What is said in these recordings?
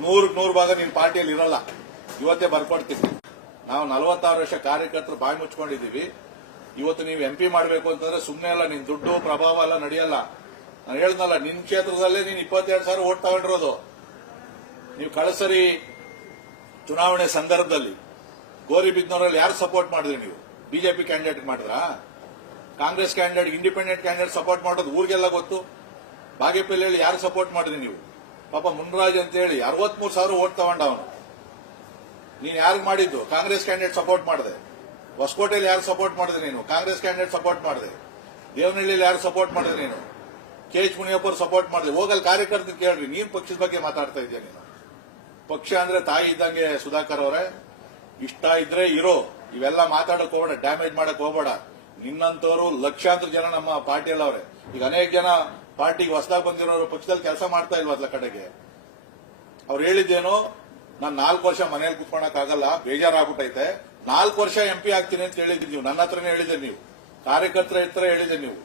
ನೂರಕ್ಕೆ ನೂರು ಭಾಗ ನಿನ್ ಪಾರ್ಟಿಯಲ್ಲಿ ಇರಲ್ಲ. ಇವತ್ತೇ ಬರ್ಕೊಡ್ತೀನಿ. ನಾವು ನಲವತ್ತಾರು ವರ್ಷ ಕಾರ್ಯಕರ್ತರು ಬಾಯಿ ಮುಚ್ಕೊಂಡಿದ್ದೀವಿ. ಇವತ್ತು ನೀವು ಎಂಪಿ ಮಾಡಬೇಕು ಅಂತಂದ್ರೆ ಸುಮ್ಮನೆ ಅಲ್ಲ, ನಿನ್ ದುಡ್ಡು, ಪ್ರಭಾವ ಎಲ್ಲ ನಡೆಯಲ್ಲ. ನಾನು ಹೇಳ್ದಲ್ಲ, ನಿನ್ ಕ್ಷೇತ್ರದಲ್ಲೇ ನೀನ್ ಇಪ್ಪತ್ತೆರಡು ಸಾವಿರ ಓಟ್ ತಗೊಂಡಿರೋದು. ನೀವು ಕಳಸರಿ ಚುನಾವಣೆ ಸಂದರ್ಭದಲ್ಲಿ. ಗೋರಿಬಿದ್ನೂರಲ್ಲಿ ಯಾರು ಸಪೋರ್ಟ್ ಮಾಡಿದ್ರಿ ನೀವು? ಬಿಜೆಪಿ ಕ್ಯಾಂಡಿಡೇಟ್ ಮಾಡಿದ್ರಾ? Congress candidate independent candidate support ಮಾಡೋದು ಊರಿಗೆಲ್ಲ ಗೊತ್ತು. ಬಾಗೇಪಲ್ಲಿಯಲ್ಲಿ ಯಾರು ಸಪೋರ್ಟ್ ಮಾಡಿದ್ರಿ ನೀವು? ಪಾಪ ಮುನ್ರಾಜ್ ಅಂತ ಹೇಳಿ ಅರವತ್ಮೂರು ಸಾವಿರ ಓಟ್ ತಗೊಂಡ ಅವನು. ನೀನು ಯಾರಿಗೆ ಮಾಡಿದ್ದು? ಕಾಂಗ್ರೆಸ್ ಕ್ಯಾಂಡಿಡೇಟ್ ಸಪೋರ್ಟ್ ಮಾಡಿದೆ. ಹೊಸಕೋಟೆಯಲ್ಲಿ ಯಾರು ಸಪೋರ್ಟ್ ಮಾಡಿದೆ ನೀನು? ಕಾಂಗ್ರೆಸ್ ಕ್ಯಾಂಡಿಡೇಟ್ ಸಪೋರ್ಟ್ ಮಾಡಿದೆ. ದೇವನಹಳ್ಳಿಯಲ್ಲಿ ಯಾರು ಸಪೋರ್ಟ್ ಮಾಡಿದೆ ನೀನು? ಕೆ ಎಚ್ ಮುನಿಯಪ್ಪರು ಸಪೋರ್ಟ್ ಮಾಡಿದೆ. ಹೋಗಲ್ಲಿ ಕಾರ್ಯಕರ್ತರು ಕೇಳ್ರಿ, ನೀನ್ ಪಕ್ಷದ ಬಗ್ಗೆ ಮಾತಾಡ್ತಾ ಇದೆಯಾ ನೀನು? ಪಕ್ಷ ಅಂದ್ರೆ ತಾಯಿ ಇದ್ದಂಗೆ ಸುಧಾಕರ್ ಅವರೇ. ಇಷ್ಟ ಇದ್ರೆ ಇರೋ. ಇವೆಲ್ಲ ಮಾತಾಡಕ್ ಹೋಗ್ಬೇಡ, ಡ್ಯಾಮೇಜ್ ಮಾಡಕ್ ಹೋಗ್ಬೇಡ. ನಿನ್ನಂತವರು ಲಕ್ಷಾಂತರ ಜನ ನಮ್ಮ ಪಾರ್ಟಿಯಲ್ಲಿ ಈಗ ಅನೇಕ ಜನ ಪಾರ್ಟಿಗೆ ಹೊಸದಾಗಿ ಬಂದಿರೋರು ಪಕ್ಷದಲ್ಲಿ ಕೆಲಸ ಮಾಡ್ತಾ ಇಲ್ವಲ್ಲ ಕಡೆಗೆ? ಅವ್ರು ಹೇಳಿದ್ದೇನು, ನಾನು ನಾಲ್ಕು ವರ್ಷ ಮನೇಲಿ ಕುತ್ಕೊಳಕ್ ಆಗಲ್ಲ ಬೇಜಾರಾಗ್ಬಿಟ್ಟೈತೆ ನಾಲ್ಕು ವರ್ಷ ಎಂ ಪಿ ಆಗ್ತೀನಿ ಅಂತ ಹೇಳಿದ್ರಿ ನೀವು. ನನ್ನ ಹತ್ರನೇ ಹೇಳಿದ್ರಿ ನೀವು. ಕಾರ್ಯಕರ್ತರ ಹತ್ರ ಹೇಳಿದ್ರಿ ನೀವು.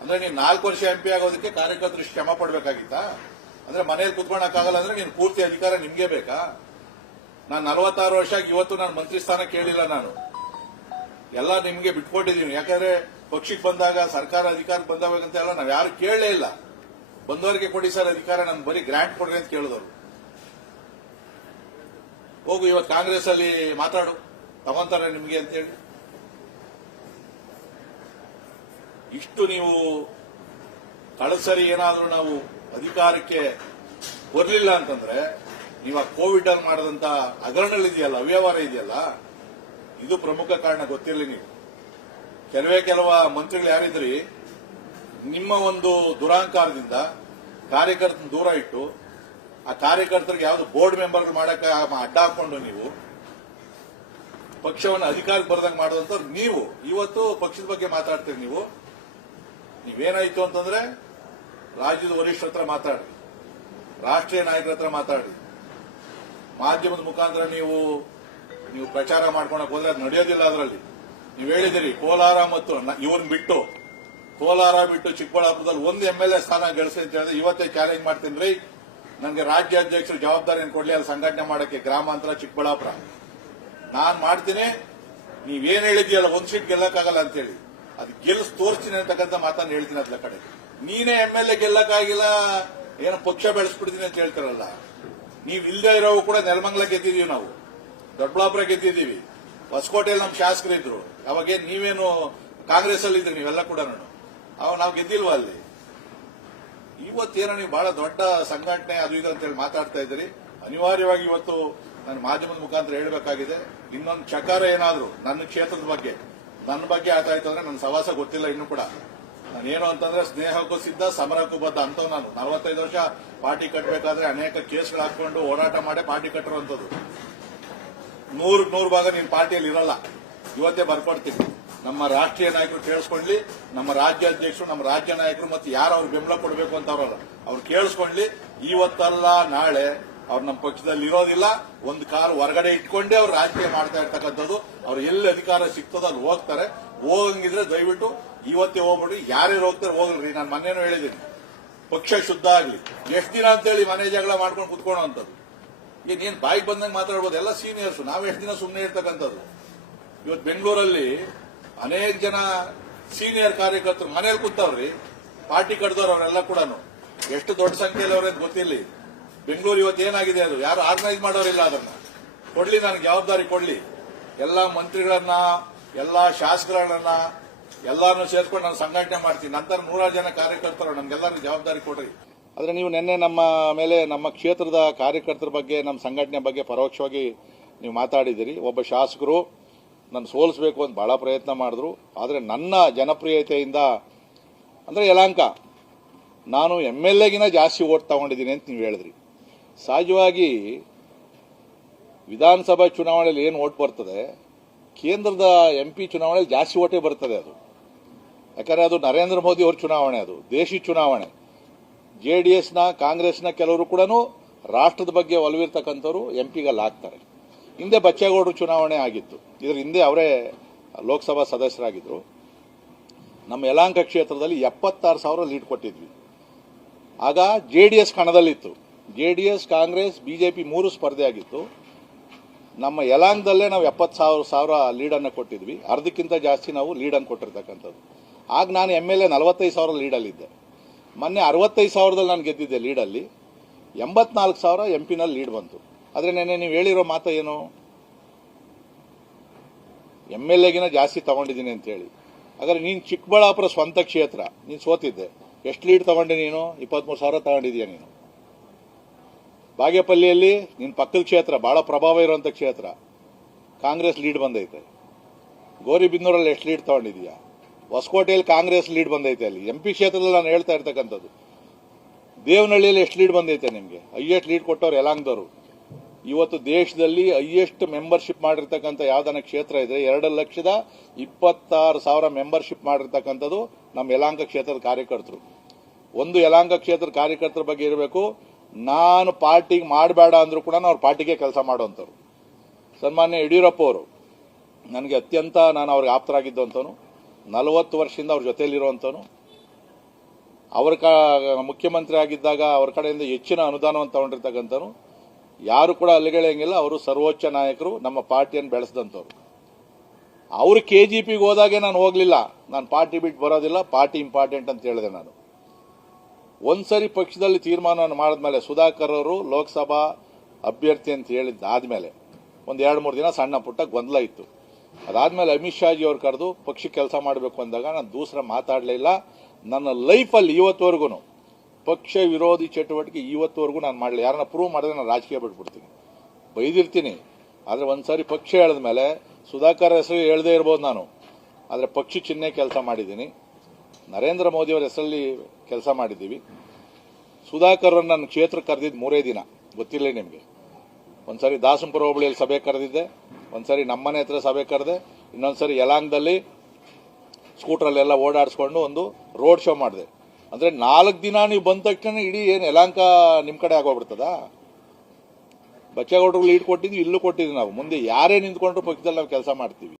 ಅಂದ್ರೆ ನೀನು ನಾಲ್ಕು ವರ್ಷ ಎಂ ಪಿ ಆಗೋದಕ್ಕೆ ಕಾರ್ಯಕರ್ತರು ಶ್ರಮ ಪಡ್ಬೇಕಾಗಿತ್ತಾ? ಅಂದ್ರೆ ಮನೇಲಿ ಕುತ್ಕೊಳಕ್ಕಾಗಲ್ಲ ಅಂದ್ರೆ ನೀನು ಪೂರ್ತಿ ಅಧಿಕಾರ ನಿಮ್ಗೆ ಬೇಕಾ? ನಾನು ನಲವತ್ತಾರು ವರ್ಷ ಇವತ್ತು ನಾನು ಮಂತ್ರಿ ಸ್ಥಾನ ಕೇಳಿಲ್ಲ ನಾನು. ಎಲ್ಲ ನಿಮಗೆ ಬಿಟ್ಕೊಟ್ಟಿದ್ದೀವಿ ಯಾಕಂದ್ರೆ ಪಕ್ಷಕ್ಕೆ ಬಂದಾಗ, ಸರ್ಕಾರ ಅಧಿಕಾರ ಬಂದಾಗಂತ ಎಲ್ಲ ನಾವು ಯಾರು ಕೇಳಲೇ ಇಲ್ಲ. ಬಂದವರಿಗೆ ಕೊಡಿ ಸರ್ ಅಧಿಕಾರ, ನಮ್ಗೆ ಬರೀ ಗ್ರಾಂಟ್ ಕೊಡ್ರಿ ಅಂತ ಕೇಳಿದವರು. ಹೋಗು ಇವತ್ತು ಕಾಂಗ್ರೆಸ್ ಅಲ್ಲಿ ಮಾತಾಡು. ತಗೊಂತಾರೆ ನಿಮಗೆ ಅಂತ ಹೇಳಿ ಇಷ್ಟು ನೀವು ಕಳಸರಿ ಏನಾದರೂ ನಾವು ಅಧಿಕಾರಕ್ಕೆ ಬರಲಿಲ್ಲ ಅಂತಂದ್ರೆ, ನೀವು ಆ ಕೋವಿಡ್ ಅಲ್ಲಿ ಮಾಡಿದಂತ ಹಗರಣಗಳಿದೆಯಲ್ಲ, ಅವ್ಯವಹಾರ ಇದೆಯಲ್ಲ ಇದು ಪ್ರಮುಖ ಕಾರಣ, ಗೊತ್ತಿರಲಿ ನೀವು. ಕೆಲವೇ ಕೆಲವ ಮಂತ್ರಿಗಳು ಯಾರಿದ್ರಿ, ನಿಮ್ಮ ಒಂದು ದುರಾಂಕಾರದಿಂದ ಕಾರ್ಯಕರ್ತನ ದೂರ ಇಟ್ಟು, ಆ ಕಾರ್ಯಕರ್ತರಿಗೆ ಯಾವ್ದು ಬೋರ್ಡ್ ಮೆಂಬರ್ ಮಾಡಕ್ಕೆ ಅಡ್ಡ ಹಾಕೊಂಡು ನೀವು, ಪಕ್ಷವನ್ನು ಅಧಿಕಾರಕ್ಕೆ ಬರದಂಗೆ ಮಾಡೋದಂತವ್ರು ನೀವು. ಇವತ್ತು ಪಕ್ಷದ ಬಗ್ಗೆ ಮಾತಾಡ್ತೀರಿ ನೀವು. ನೀವೇನಾಯ್ತು ಅಂತಂದ್ರೆ, ರಾಜ್ಯದ ವರಿಷ್ಠರ ಹತ್ರ ಮಾತಾಡಿ ರಾಷ್ಟ್ರೀಯ ನಾಯಕರ ಹತ್ರ ಮಾತಾಡಿ ಮಾಧ್ಯಮದ ಮುಖಾಂತರ ನೀವು ನೀವು ಪ್ರಚಾರ ಮಾಡ್ಕೊಳಕ್ ಹೋದ್ರೆ ಅದು ನಡೆಯೋದಿಲ್ಲ ಅದರಲ್ಲಿ. ನೀವು ಹೇಳಿದಿರಿ, ಕೋಲಾರ ಮತ್ತು ಇವ್ರನ್ನ ಬಿಟ್ಟು, ಕೋಲಾರ ಬಿಟ್ಟು ಚಿಕ್ಕಬಳ್ಳಾಪುರದಲ್ಲಿ ಒಂದು ಎಂ ಎಲ್ ಎ ಸ್ಥಾನ ಗಳಿಸಿ ಅಂತ ಹೇಳಿದ್ರೆ ಇವತ್ತೇ ಚಾಲೆಂಜ್ ಮಾಡ್ತೀನಿ ರೀ. ನನಗೆ ರಾಜ್ಯಾಧ್ಯಕ್ಷರು ಜವಾಬ್ದಾರಿಯನ್ನು ಕೊಡಲಿ, ಅಲ್ಲಿ ಸಂಘಟನೆ ಮಾಡೋಕ್ಕೆ ಗ್ರಾಮಾಂತರ ಚಿಕ್ಕಬಳ್ಳಾಪುರ. ನಾನು ಮಾಡ್ತೀನಿ ನೀವೇನು ಹೇಳಿದ್ಯಲ್ಲ ಒಂದು ಸೀಟ್ ಗೆಲ್ಲಕ್ಕಾಗಲ್ಲ ಅಂತೇಳಿ ಅದು ಗೆಲ್ಸ್ ತೋರಿಸ್ತೀನಿ ಅಂತಕ್ಕಂಥ ಮಾತನ್ನು ಹೇಳ್ತೀನಿ ಅದ್ರ ಕಡೆ. ನೀನೇ ಎಂ ಎಲ್ ಎ ಗೆಲ್ಲಕ್ಕಾಗಿಲ್ಲ, ಏನೋ ಪಕ್ಷ ಬೆಳೆಸ್ಬಿಡ್ತೀನಿ ಅಂತ ಹೇಳ್ತಾರಲ್ಲ. ನೀವು ಇಲ್ಲದೆ ಇರೋ ಕೂಡ ನೆಲಮಂಗಲ ಗೆದ್ದಿದ್ದೀವಿ ನಾವು. ದೊಡ್ಡಬಳ್ಳಾಪುರ ಗೆದ್ದಿದ್ದೀವಿ ಹೊಸಕೋಟೆಯಲ್ಲಿ ನಮ್ಮ ಶಾಸಕರಿದ್ರು ಅವಾಗ ನೀವೇನು ಕಾಂಗ್ರೆಸ್ ಅಲ್ಲಿ ಇದ್ರಿ ನೀವೆಲ್ಲ ಕೂಡ ಅವಾಗ ನಾವು ಗೆದ್ದಿಲ್ವಾ ಅಲ್ಲಿ? ಇವತ್ತೇನೋ ನೀವು ಬಹಳ ದೊಡ್ಡ ಸಂಘಟನೆ, ಅದು ಇದು ಅಂತೇಳಿ ಮಾತಾಡ್ತಾ ಇದ್ದೀರಿ. ಅನಿವಾರ್ಯವಾಗಿ ಇವತ್ತು ನಾನು ಮಾಧ್ಯಮದ ಮುಖಾಂತರ ಹೇಳಬೇಕಾಗಿದೆ. ಇನ್ನೊಂದು ಚಕಾರ ಏನಾದರೂ ನನ್ನ ಕ್ಷೇತ್ರದ ಬಗ್ಗೆ, ನನ್ನ ಬಗ್ಗೆ ಆಯ್ತಾಯ್ತು ಅಂದ್ರೆ ನನ್ನ ಸವಾಸ ಗೊತ್ತಿಲ್ಲ ಇನ್ನು ಕೂಡ. ನಾನೇನು ಅಂತಂದ್ರೆ ಸ್ನೇಹಕ್ಕೂ ಸಿದ್ಧ, ಸಮರಕ್ಕೂ ಬದ್ಧ ಅಂತ ನಾನು. ನಲವತ್ತೈದು ವರ್ಷ ಪಾರ್ಟಿ ಕಟ್ಟಬೇಕಾದ್ರೆ ಅನೇಕ ಕೇಸ್ಗಳು ಹಾಕೊಂಡು ಹೋರಾಟ ಮಾಡಿ ಪಾರ್ಟಿ ಕಟ್ಟಿರುವಂತದ್ದು ನೂರು ನೂರು ಭಾಗ ನೀನು ಪಾರ್ಟಿಯಲ್ಲಿ ಇರಲ್ಲ. ಇವತ್ತೇ ಬರ್ಕೊಡ್ತೀನಿ. ನಮ್ಮ ರಾಷ್ಟ್ರೀಯ ನಾಯಕರು ಕೇಳಿಸ್ಕೊಳ್ಳಿ, ನಮ್ಮ ರಾಜ್ಯಾಧ್ಯಕ್ಷರು ನಮ್ಮ ರಾಜ್ಯ ನಾಯಕರು ಮತ್ತೆ ಯಾರು ಅವ್ರು ಬೆಂಬಲ ಕೊಡಬೇಕು ಅಂತ ಅವರಲ್ಲ ಅವ್ರು ಕೇಳಿಸ್ಕೊಳ್ಳಿ. ಇವತ್ತಲ್ಲ, ನಾಳೆ ಅವ್ರು ನಮ್ಮ ಪಕ್ಷದಲ್ಲಿ ಇರೋದಿಲ್ಲ. ಒಂದು ಕಾರು ಹೊರಗಡೆ ಇಟ್ಕೊಂಡೇ ಅವ್ರು ರಾಜಕೀಯ ಮಾಡ್ತಾ ಇರ್ತಕ್ಕಂಥದ್ದು. ಅವ್ರು ಎಲ್ಲಿ ಅಧಿಕಾರ ಸಿಗ್ತದೋ ಅಲ್ಲಿ ಹೋಗ್ತಾರೆ. ಹೋಗಂಗಿದ್ರೆ ದಯವಿಟ್ಟು ಇವತ್ತೇ ಹೋಗ್ಬಿಡಿ ಯಾರ್ಯಾರು ಹೋಗ್ತಾರೆ ಹೋಗ್ರಿ ನಾನು ಮೊನ್ನೆನೂ ಹೇಳಿದ್ದೀನಿ. ಪಕ್ಷ ಶುದ್ಧ ಆಗಲಿ. ಎಷ್ಟು ದಿನ ಅಂತೇಳಿ ಮನೆ ಜಗಳ ಮಾಡ್ಕೊಂಡು ಕುತ್ಕೊಳ್ಳೋ ಅಂತದ್ದು ಈಗ ನೀನ್ ಬಾಯಿಗೆ ಬಂದಂಗೆ ಮಾತಾಡ್ಬೋದು. ಎಲ್ಲ ಸೀನಿಯರ್ಸ್ ನಾವ್ ಎಷ್ಟು ದಿನ ಸುಮ್ಮನೆ ಇರ್ತಕ್ಕಂಥದ್ದು? ಇವತ್ತು ಬೆಂಗಳೂರಲ್ಲಿ ಅನೇಕ ಜನ ಸೀನಿಯರ್ ಕಾರ್ಯಕರ್ತರು ಮನೇಲಿ ಕೂತವ್ರಿ. ಪಾರ್ಟಿ ಕಡ್ದವ್ರು ಅವರೆಲ್ಲ ಕೂಡ ಎಷ್ಟು ದೊಡ್ಡ ಸಂಖ್ಯೆಯಲ್ಲಿ ಅವ್ರೇನು ಗೊತ್ತಿಲ್ಲ ಬೆಂಗಳೂರು ಇವತ್ತು ಏನಾಗಿದೆ ಅದು? ಯಾರು ಆರ್ಗನೈಸ್ ಮಾಡೋರಿಲ್ಲ ಅದನ್ನ. ಕೊಡ್ಲಿ ನನಗೆ ಜವಾಬ್ದಾರಿ ಕೊಡ್ಲಿ. ಎಲ್ಲ ಮಂತ್ರಿಗಳನ್ನ, ಎಲ್ಲ ಶಾಸಕರನ್ನ ಎಲ್ಲಾರನ್ನೂ ಸೇರ್ಕೊಂಡು ನಾನು ಸಂಘಟನೆ ಮಾಡ್ತೀನಿ. ನಂತರ ನೂರಾರು ಜನ ಕಾರ್ಯಕರ್ತರು ನಮ್ಗೆಲ್ಲರಿಗೂ ಜವಾಬ್ದಾರಿ ಕೊಡ್ರಿ. ಆದ್ರೆ ನೀವು ನಿನ್ನೆ ನಮ್ಮ ಮೇಲೆ ನಮ್ಮ ಕ್ಷೇತ್ರದ ಕಾರ್ಯಕರ್ತರ ಬಗ್ಗೆ, ನಮ್ಮ ಸಂಘಟನೆ ಬಗ್ಗೆ ಪರೋಕ್ಷವಾಗಿ ನೀವು ಮಾತಾಡಿದಿರಿ ಒಬ್ಬ ಶಾಸಕರು ನನ್ನ ಸೋಲಿಸಬೇಕು ಅಂತ ಭಾಳ ಪ್ರಯತ್ನ ಮಾಡಿದ್ರು. ಆದರೆ ನನ್ನ ಜನಪ್ರಿಯತೆಯಿಂದ, ಅಂದರೆ ಯಲಾಂಕ ನಾನು ಎಂ ಎಲ್ ಎಗಿನ ಜಾಸ್ತಿ ಓಟ್ ತಗೊಂಡಿದ್ದೀನಿ ಅಂತ ನೀವು ಹೇಳಿದ್ರಿ. ಸಹಜವಾಗಿ ವಿಧಾನಸಭಾ ಚುನಾವಣೆಯಲ್ಲಿ ಏನು ಓಟ್ ಬರ್ತದೆ, ಕೇಂದ್ರದ ಎಂ ಪಿ ಚುನಾವಣೆಯಲ್ಲಿ ಜಾಸ್ತಿ ಓಟೇ ಬರ್ತದೆ ಅದು. ಯಾಕಂದರೆ ಅದು ನರೇಂದ್ರ ಮೋದಿ ಅವ್ರ ಚುನಾವಣೆ ಅದು, ದೇಶಿ ಚುನಾವಣೆ. ಜೆ ಡಿ ಎಸ್ನ ಕಾಂಗ್ರೆಸ್ನ ಕೆಲವರು ಕೂಡ ರಾಷ್ಟ್ರದ ಬಗ್ಗೆ ಒಲವಿರ್ತಕ್ಕಂಥವ್ರು ಎಂ ಹಿಂದೆ ಬಚ್ಚೇಗೌಡರು ಚುನಾವಣೆ ಆಗಿತ್ತು. ಇದರ ಹಿಂದೆ ಅವರೇ ಲೋಕಸಭಾ ಸದಸ್ಯರಾಗಿದ್ದರು ನಮ್ಮ ಯಲಾಂಕ ಕ್ಷೇತ್ರದಲ್ಲಿ ಎಪ್ಪತ್ತಾರು ಸಾವಿರ ಲೀಡ್ ಕೊಟ್ಟಿದ್ವಿ. ಆಗ J D S ಕಣದಲ್ಲಿತ್ತು. J D S Congress, BJP ಮೂರು ಸ್ಪರ್ಧೆ ಆಗಿತ್ತು. ನಮ್ಮ ಯಲಾಂಗದಲ್ಲೇ ನಾವು ಎಪ್ಪತ್ತು ಸಾವಿರ ಸಾವಿರ ಲೀಡನ್ನು ಕೊಟ್ಟಿದ್ವಿ. ಅರ್ಧಕ್ಕಿಂತ ಜಾಸ್ತಿ ನಾವು ಲೀಡನ್ನು ಕೊಟ್ಟಿರ್ತಕ್ಕಂಥದ್ದು. ಆಗ ನಾನು ಎಂ ಎಲ್ ಎ ನಲವತ್ತೈದು ಸಾವಿರ ಲೀಡಲ್ಲಿದ್ದೆ. ಮೊನ್ನೆ ಅರವತ್ತೈದು ಸಾವಿರದಲ್ಲಿ ನಾನು ಗೆದ್ದಿದ್ದೆ ಲೀಡಲ್ಲಿ, ಎಂಬತ್ನಾಲ್ಕು ಸಾವಿರ ಎಂ ಪಿನಲ್ಲಿ ಲೀಡ್ ಬಂತು. ಆದರೆ ನೆನ್ನೆ ನೀವು ಹೇಳಿರೋ ಮಾತು ಏನು? ಎಂ ಎಲ್ ಎಗಿನ ಜಾಸ್ತಿ ತಗೊಂಡಿದ್ದೀನಿ ಅಂತೇಳಿ. ಹಾಗಾದ್ರೆ ನೀನು ಚಿಕ್ಕಬಳ್ಳಾಪುರ ಸ್ವಂತ ಕ್ಷೇತ್ರ, ನೀನು ಸೋತಿದ್ದೆ. ಎಷ್ಟು ಲೀಡ್ ತಗೊಂಡೆ ನೀನು? ಇಪ್ಪತ್ಮೂರು ಸಾವಿರ ತಗೊಂಡಿದೀಯ ನೀನು. ಬಾಗೇಪಲ್ಲಿಯಲ್ಲಿ ನಿನ್ನ ಪಕ್ಕದ ಕ್ಷೇತ್ರ, ಭಾಳ ಪ್ರಭಾವ ಇರುವಂಥ ಕ್ಷೇತ್ರ, ಕಾಂಗ್ರೆಸ್ ಲೀಡ್ ಬಂದೈತೆ. ಗೋರಿಬಿನ್ನೂರಲ್ಲಿ ಎಷ್ಟು ಲೀಡ್ ತಗೊಂಡಿದ್ಯಾ ಹೊಸಕೋಟೆಯಲ್ಲಿ ಕಾಂಗ್ರೆಸ್ ಲೀಡ್ ಬಂದೈತೆ ಅಲ್ಲಿ. ಎಂ ಪಿ ಕ್ಷೇತ್ರದಲ್ಲಿ ನಾನು ಹೇಳ್ತಾ ಇರ್ತಕ್ಕಂಥದ್ದು. ದೇವನಹಳ್ಳಿಯಲ್ಲಿ ಎಷ್ಟು ಲೀಡ್ ಬಂದೈತೆ ನಿಮಗೆ? ಹೈಯೆಸ್ಟ್ ಲೀಡ್ ಕೊಟ್ಟವ್ರು ಯಲಾಂಗ್ದವರು. ಇವತ್ತು ದೇಶದಲ್ಲಿ ಹೈಯೆಸ್ಟ್ ಮೆಂಬರ್ಶಿಪ್ ಮಾಡಿರ್ತಕ್ಕಂಥ ಯಾವ್ದಾನ ಕ್ಷೇತ್ರ ಇದೆ ಎರಡು ಲಕ್ಷದ ಇಪ್ಪತ್ತಾರು ಸಾವಿರ ಮೆಂಬರ್ಶಿಪ್ ಮಾಡಿರ್ತಕ್ಕಂಥದ್ದು ನಮ್ಮ ಯಲಾಂಕ ಕ್ಷೇತ್ರದ ಕಾರ್ಯಕರ್ತರು. ಒಂದು ಯಲಾಂಕ ಕ್ಷೇತ್ರದ ಕಾರ್ಯಕರ್ತರ ಬಗ್ಗೆ ಇರಬೇಕು. ನಾನು ಪಾರ್ಟಿಗೆ ಮಾಡಬೇಡ ಅಂದ್ರೂ ಕೂಡ ಅವ್ರ ಪಾರ್ಟಿಗೆ ಕೆಲಸ ಮಾಡುವಂಥವ್ರು. ಸನ್ಮಾನ್ಯ ಯಡಿಯೂರಪ್ಪ ಅವರು, ನನಗೆ ಅತ್ಯಂತ ನಾನು ಅವ್ರಿಗೆ ಆಪ್ತರಾಗಿದ್ದಂಥವನು ನಲವತ್ತು ವರ್ಷದಿಂದ ಅವ್ರ ಜೊತೆಯಲ್ಲಿರುವಂಥವನು. ಅವ್ರ ಕ, ಮುಖ್ಯಮಂತ್ರಿ ಆಗಿದ್ದಾಗ ಅವ್ರ ಕಡೆಯಿಂದ ಹೆಚ್ಚಿನ ಅನುದಾನವನ್ನು ತಗೊಂಡಿರ್ತಕ್ಕಂಥವ್ರು ಯಾರು ಕೂಡ ಅಲ್ಲಿಗೆಳೆಯಂಗಿಲ್ಲ ಅವರು ಸರ್ವೋಚ್ಚ ನಾಯಕರು, ನಮ್ಮ ಪಾರ್ಟಿಯನ್ನು ಬೆಳೆಸಿದಂಥವ್ರು. ಅವರು ಕೆ ಜಿ ಪಿಗೆ ಹೋದಾಗೆ ನಾನು ಹೋಗಲಿಲ್ಲ. ನಾನು ಪಾರ್ಟಿ ಬಿಟ್ಟು ಬರೋದಿಲ್ಲ, ಪಾರ್ಟಿ ಇಂಪಾರ್ಟೆಂಟ್ ಅಂತ ಹೇಳಿದೆ ನಾನು. ಒಂದ್ಸರಿ ಪಕ್ಷದಲ್ಲಿ ತೀರ್ಮಾನವನ್ನು ಮಾಡಿದ್ಮೇಲೆ ಸುಧಾಕರ್ ಅವರು ಲೋಕಸಭಾ ಅಭ್ಯರ್ಥಿ ಅಂತ ಹೇಳಿದ್ದಾದ್ಮೇಲೆ, ಒಂದು ಎರಡು ಮೂರು ದಿನ ಸಣ್ಣ ಪುಟ್ಟ ಗೊಂದಲ ಇತ್ತು. ಅದಾದ್ಮೇಲೆ ಅಮಿತ್ ಶಾಜಿ ಅವ್ರು ಕರೆದು ಪಕ್ಷಕ್ಕೆ ಕೆಲಸ ಮಾಡಬೇಕು ಅಂದಾಗ ನಾನು ದೂಸರ ಮಾತಾಡಲಿಲ್ಲ ನನ್ನ ಲೈಫಲ್ಲಿ ಇವತ್ತವರೆಗೂ ಪಕ್ಷ ವಿರೋಧಿ ಚಟುವಟಿಕೆ ಇವತ್ತವರೆಗೂ ನಾನು ಮಾಡಲಿಲ್ಲ. ಯಾರನ್ನ ಪ್ರೂವ್ ಮಾಡಿದ್ರೆ ನಾನು ರಾಜಕೀಯ ಬಿಟ್ಬಿಡ್ತೀನಿ. ಬೈದಿರ್ತೀನಿ. ಆದರೆ ಒಂದ್ಸಾರಿ ಪಕ್ಷ ಹೇಳಿದ ಮೇಲೆ ಸುಧಾಕರ್ ಹೆಸರು ಹೇಳದೇ ಇರ್ಬೋದು ನಾನು. ಆದರೆ ಪಕ್ಷ ಚಿಹ್ನೆ ಕೆಲಸ ಮಾಡಿದ್ದೀನಿ. ನರೇಂದ್ರ ಮೋದಿಯವರ ಹೆಸರಲ್ಲಿ ಕೆಲಸ ಮಾಡಿದ್ದೀವಿ. ಸುಧಾಕರ್ ನನ್ನ ಕ್ಷೇತ್ರಕ್ಕೆ ಕರೆದಿದ್ದು ಮೂರೇ ದಿನ. ಗೊತ್ತಿಲ್ಲ ನಿಮಗೆ. ಒಂದ್ಸರಿ ದಾಸಂಪುರ ಹೋಬಳಿಯಲ್ಲಿ ಸಭೆ ಕರೆದಿದ್ದೆ, ಒಂದ್ಸರಿ ನಮ್ಮನೆ ಹತ್ರ ಸಭೆ ಕರೆದೆ, ಇನ್ನೊಂದ್ಸರಿ ಯಲಾಂಗದಲ್ಲಿ ಸ್ಕೂಟ್ರಲ್ಲೆಲ್ಲ ಓಡಾಡಿಸ್ಕೊಂಡು ಒಂದು ರೋಡ್ ಶೋ ಮಾಡಿದೆ. ಅಂದ್ರೆ ನಾಲ್ಕು ದಿನ ನೀವು ಬಂದ ತಕ್ಷಣ ಇಡೀ ಏನು ಯಲಾಂಕ ನಿಮ್ಮ ಕಡೆ ಆಗೋಗ್ಬಿಡ್ತದ? ಬಚ್ಚೇಗೌಡರು ಲೀಡ್ ಇಲ್ಲೂ ಕೊಟ್ಟಿದ್ವಿ ನಾವು. ಮುಂದೆ ಯಾರೇ ನಿಂತ್ಕೊಂಡ್ರು ಪಕ್ಷದಲ್ಲಿ ನಾವು ಕೆಲಸ ಮಾಡ್ತೀವಿ.